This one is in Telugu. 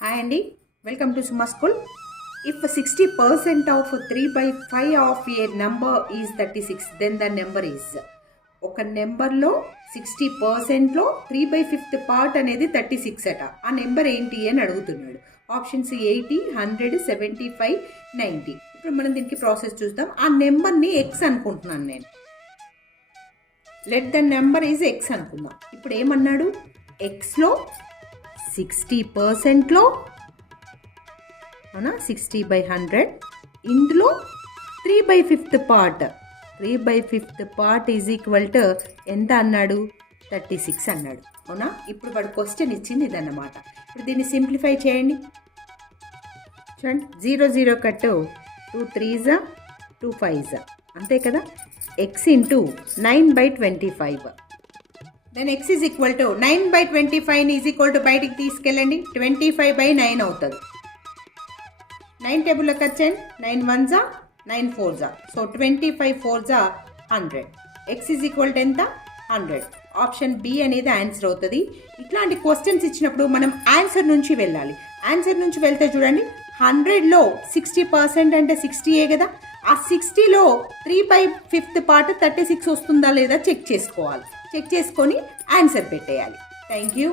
హాయ్ అండి. Welcome to Suma school. If sixty percent of three by five of a number is thirty six then the number is ఒక నెంబర్లో సిక్స్టీ పర్సెంట్లో త్రీ బై ఫిఫ్త్ పార్ట్ అనేది థర్టీ సిక్స్ అట. ఆ నెంబర్ ఏంటి అని అడుగుతున్నాడు. Options eighty hundred seventy five ninety ఇప్పుడు మనం దీనికి ప్రాసెస్ చూద్దాం. ఆ నెంబర్ని ఎక్స్ అనుకుంటున్నాను నేను. Let the number is X అనుకుందాం. ఇప్పుడు ఏమన్నాడు? ఎక్స్లో సిక్స్టీ పర్సెంట్లో అవునా? Sixty by hundred. ఇందులో three by fifth part. Three by fifth part is equal to ఎంత అన్నాడు? థర్టీ సిక్స్ అన్నాడు. అవునా? ఇప్పుడు వాడు క్వశ్చన్ ఇచ్చింది ఇదన్నమాట. ఇప్పుడు దీన్ని సింప్లిఫై చేయండి. చూడండి. Zero zero cut. టూ త్రీజా టూ ఫైవ్జా అంతే కదా? X into nine by twenty five then X is equal to nine by twenty five is equal to బయటికి తీసుకెళ్ళండి. ట్వంటీ ఫైవ్ బై నైన్ అవుతుంది నైన్ టేబుల్లోకి వచ్చేయండి. నైన్ వన్ జా నైన్ ఫోర్ జా సో ట్వంటీ ఫైవ్ ఫోర్ జా hundred X is equal to ఎంత? హండ్రెడ్ ఆప్షన్ బి అనేది ఆన్సర్ అవుతుంది. ఇట్లాంటి క్వశ్చన్స్ ఇచ్చినప్పుడు మనం ఆన్సర్ నుంచి వెళ్ళాలి. ఆన్సర్ నుంచి వెళ్తే చూడండి. హండ్రెడ్లో సిక్స్టీ పర్సెంట్ అంటే సిక్స్టీయే కదా? ఆ సిక్స్టీలో three by fifth part thirty six వస్తుందా లేదా చెక్ చేసుకోవాలి. చెక్ చేసుకొని ఆన్సర్ పెట్టేయాలి. Thank you